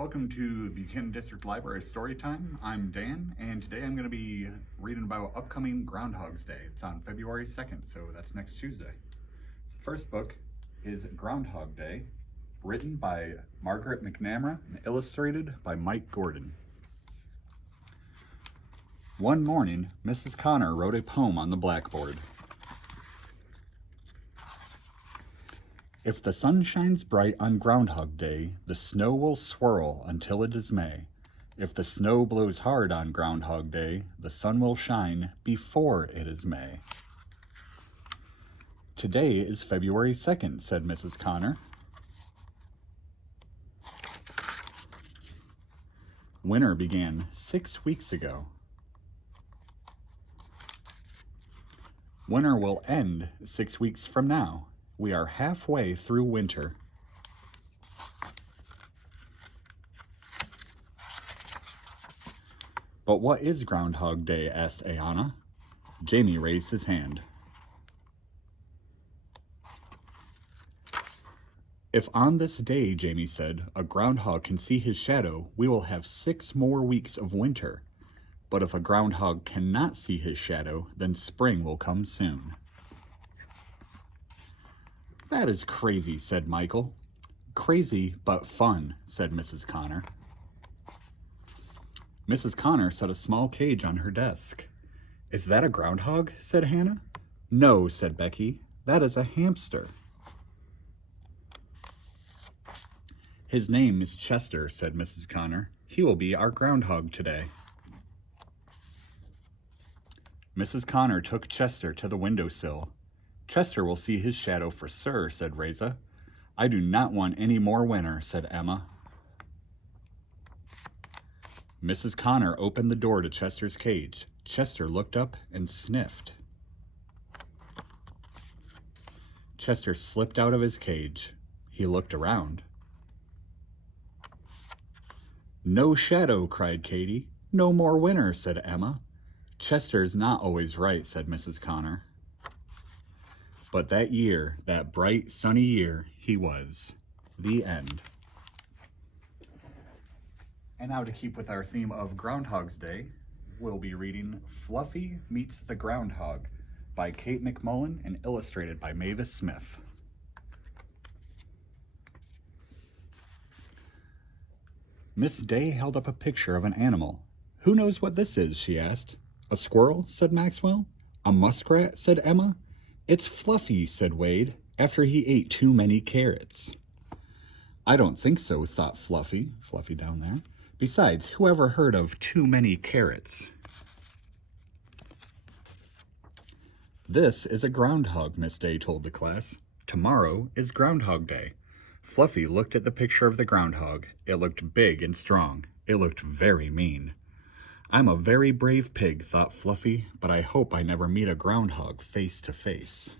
Welcome to Buchanan District Library Storytime. I'm Dan, and today I'm going to be reading about upcoming Groundhog's Day. It's on February 2nd, so that's next Tuesday. The first book is Groundhog Day, written by Margaret Mcnamara and illustrated by Mike Gordon. One morning, Mrs. Connor wrote a poem on the blackboard. If the sun shines bright on Groundhog Day, the snow will swirl until it is May. If the snow blows hard on Groundhog Day, the sun will shine before it is May. Today is February 2nd, said Mrs. Connor. Winter began 6 weeks ago. Winter will end 6 weeks from now. We are halfway through winter. But what is Groundhog Day? Asked Ayana. Jamie raised his hand. If on this day, Jamie said, a groundhog can see his shadow, we will have 6 more weeks of winter. But if a groundhog cannot see his shadow, then spring will come soon. That is crazy, said Michael. Crazy, but fun, said Mrs. Connor. Mrs. Connor set a small cage on her desk. Is that a groundhog? Said Hannah. No, said Becky. That is a hamster. His name is Chester, said Mrs. Connor. He will be our groundhog today. Mrs. Connor took Chester to the windowsill. Chester will see his shadow for sure, said Reza. I do not want any more winter, said Emma. Mrs. Connor opened the door to Chester's cage. Chester looked up and sniffed. Chester slipped out of his cage. He looked around. No shadow, cried Katie. No more winter, said Emma. Chester's not always right, said Mrs. Connor. But that year, that bright, sunny year, he was. The end. And now to keep with our theme of Groundhog's Day, we'll be reading Fluffy Meets the Groundhog by Kate McMullen and illustrated by Mavis Smith. Miss Day held up a picture of an animal. Who knows what this is? She asked. A squirrel? Said Maxwell. A muskrat? Said Emma. It's Fluffy, said Wade, after he ate too many carrots. I don't think so, thought Fluffy down there. Besides, who ever heard of too many carrots? This is a groundhog, Miss Day told the class. Tomorrow is Groundhog Day. Fluffy looked at the picture of the groundhog. It looked big and strong. It looked very mean. I'm a very brave pig, thought Fluffy, but I hope I never meet a groundhog face to face.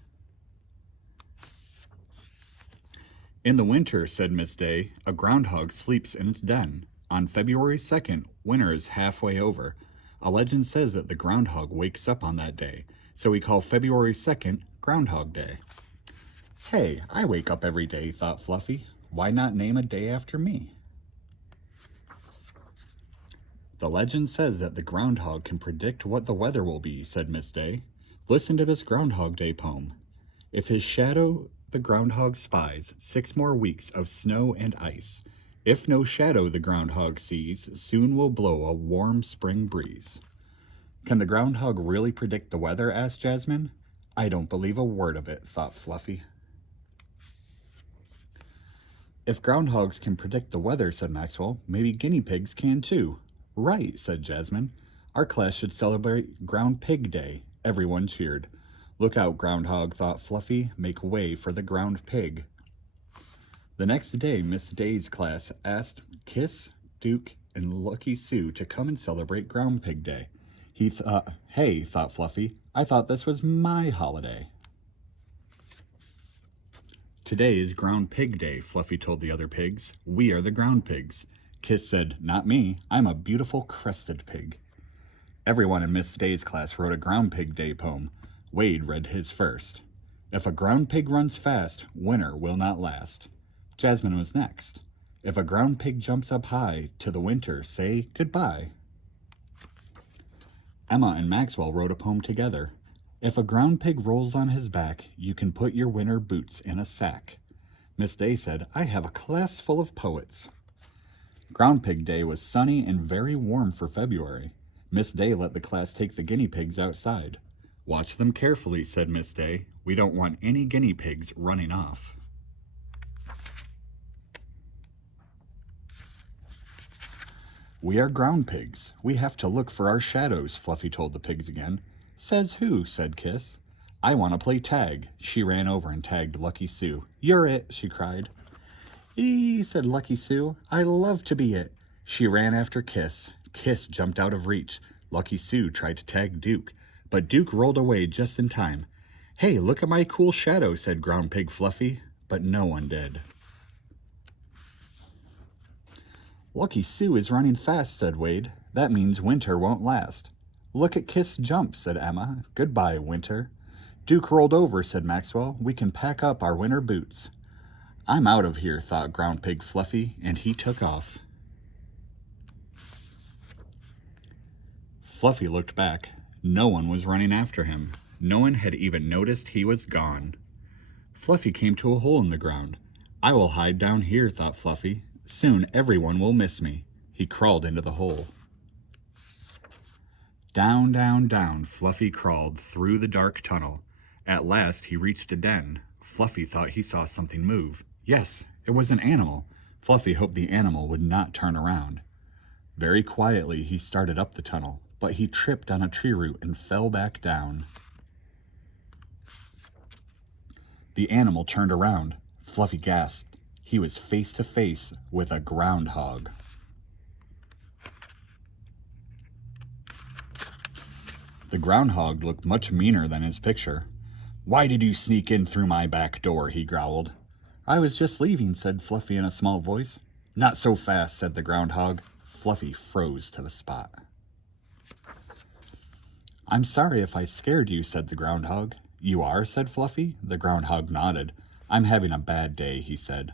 In the winter, said Miss Day, a groundhog sleeps in its den. On February 2nd, winter is halfway over. A legend says that the groundhog wakes up on that day, so we call February 2nd Groundhog Day. Hey, I wake up every day, thought Fluffy. Why not name a day after me? The legend says that the groundhog can predict what the weather will be, said Miss Day. Listen to this Groundhog Day poem. If his shadow the groundhog spies, 6 more weeks of snow and ice. If no shadow the groundhog sees, soon will blow a warm spring breeze. Can the groundhog really predict the weather? Asked Jasmine. I don't believe a word of it, thought Fluffy. If groundhogs can predict the weather, said Maxwell, maybe guinea pigs can too. Right, said Jasmine. Our class should celebrate Ground Pig Day. Everyone cheered. Look out, groundhog, thought Fluffy. Make way for the ground pig. The next day, Miss Day's class asked Kiss, Duke, and Lucky Sue to come and celebrate Ground Pig Day. Hey, thought Fluffy, I thought this was my holiday. Today is Ground Pig Day, Fluffy told the other pigs. We are the ground pigs. Kiss said, not me, I'm a beautiful crested pig. Everyone in Miss Day's class wrote a Ground Pig Day poem. Wade read his first. If a ground pig runs fast, winter will not last. Jasmine was next. If a ground pig jumps up high, to the winter say goodbye. Emma and Maxwell wrote a poem together. If a ground pig rolls on his back, you can put your winter boots in a sack. Miss Day said, I have a class full of poets. Ground Pig Day was sunny and very warm for February. Miss Day let the class take the guinea pigs outside. Watch them carefully, said Miss Day. We don't want any guinea pigs running off. We are ground pigs. We have to look for our shadows, Fluffy told the pigs again. Says who? Said Kiss. I want to play tag. She ran over and tagged Lucky Sue. You're it, she cried. Eee, said Lucky Sue. I love to be it. She ran after Kiss. Kiss jumped out of reach. Lucky Sue tried to tag Duke, but Duke rolled away just in time. Hey, look at my cool shadow, said Ground Pig Fluffy, but no one did. Lucky Sue is running fast, said Wade. That means winter won't last. Look at Kiss jump, said Emma. Goodbye, winter. Duke rolled over, said Maxwell. We can pack up our winter boots. I'm out of here, thought Ground Pig Fluffy, and he took off. Fluffy looked back. No one was running after him. No one had even noticed he was gone. Fluffy came to a hole in the ground. I will hide down here, thought Fluffy. Soon everyone will miss me. He crawled into the hole. Down, down, down, Fluffy crawled through the dark tunnel. At last he reached a den. Fluffy thought he saw something move. Yes, it was an animal. Fluffy hoped the animal would not turn around. Very quietly he started up the tunnel, but he tripped on a tree root and fell back down. The animal turned around. Fluffy gasped. He was face to face with a groundhog. The groundhog looked much meaner than his picture. Why did you sneak in through my back door? He growled. I was just leaving, said Fluffy in a small voice. Not so fast, said the groundhog. Fluffy froze to the spot. I'm sorry if I scared you, said the groundhog. You are, said Fluffy. The groundhog nodded. I'm having a bad day, he said.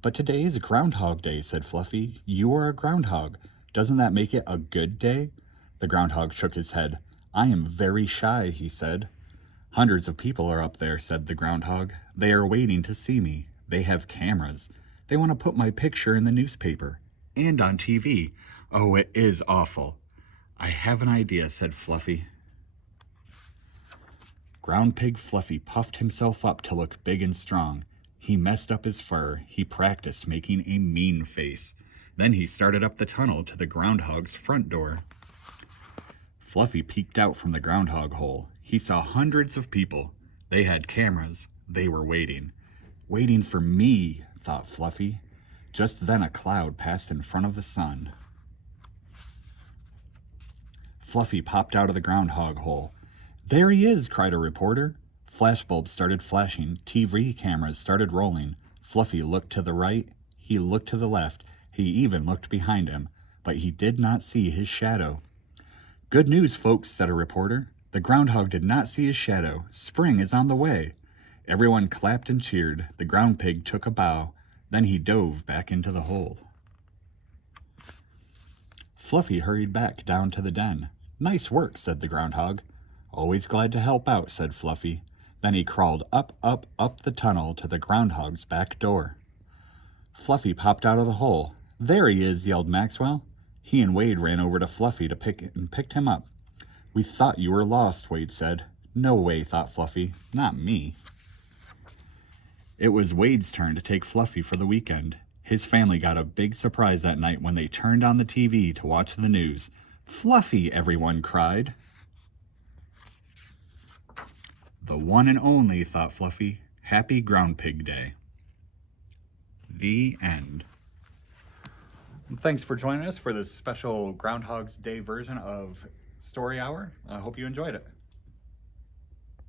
But today is Groundhog Day, said Fluffy. You are a groundhog. Doesn't that make it a good day? The groundhog shook his head. I am very shy, he said. Hundreds of people are up there, said the groundhog. They are waiting to see me. They have cameras. They want to put my picture in the newspaper. And on TV. Oh, it is awful. I have an idea, said Fluffy. Ground Pig Fluffy puffed himself up to look big and strong. He messed up his fur. He practiced making a mean face. Then he started up the tunnel to the groundhog's front door. Fluffy peeked out from the groundhog hole. He saw hundreds of people. They had cameras. They were waiting. Waiting for me, thought Fluffy. Just then a cloud passed in front of the sun. Fluffy popped out of the groundhog hole. There he is, cried a reporter. Flashbulbs started flashing. TV cameras started rolling. Fluffy looked to the right. He looked to the left. He even looked behind him. But he did not see his shadow. Good news, folks, said a reporter. The groundhog did not see his shadow. Spring is on the way. Everyone clapped and cheered. The ground pig took a bow. Then he dove back into the hole. Fluffy hurried back down to the den. Nice work, said the groundhog. Always glad to help out, said Fluffy. Then he crawled up the tunnel to the groundhog's back door. Fluffy popped out of the hole. There he is, yelled Maxwell. He and Wade ran over to Fluffy to picked him up. We thought you were lost, Wade said. No way, thought Fluffy. Not me. It was Wade's turn to take Fluffy for the weekend. His family got a big surprise that night when they turned on the TV to watch the news. Fluffy, everyone cried. The one and only, thought Fluffy. Happy Ground Pig Day. The end. Thanks for joining us for this special Groundhog's Day version of Story Hour. I hope you enjoyed it.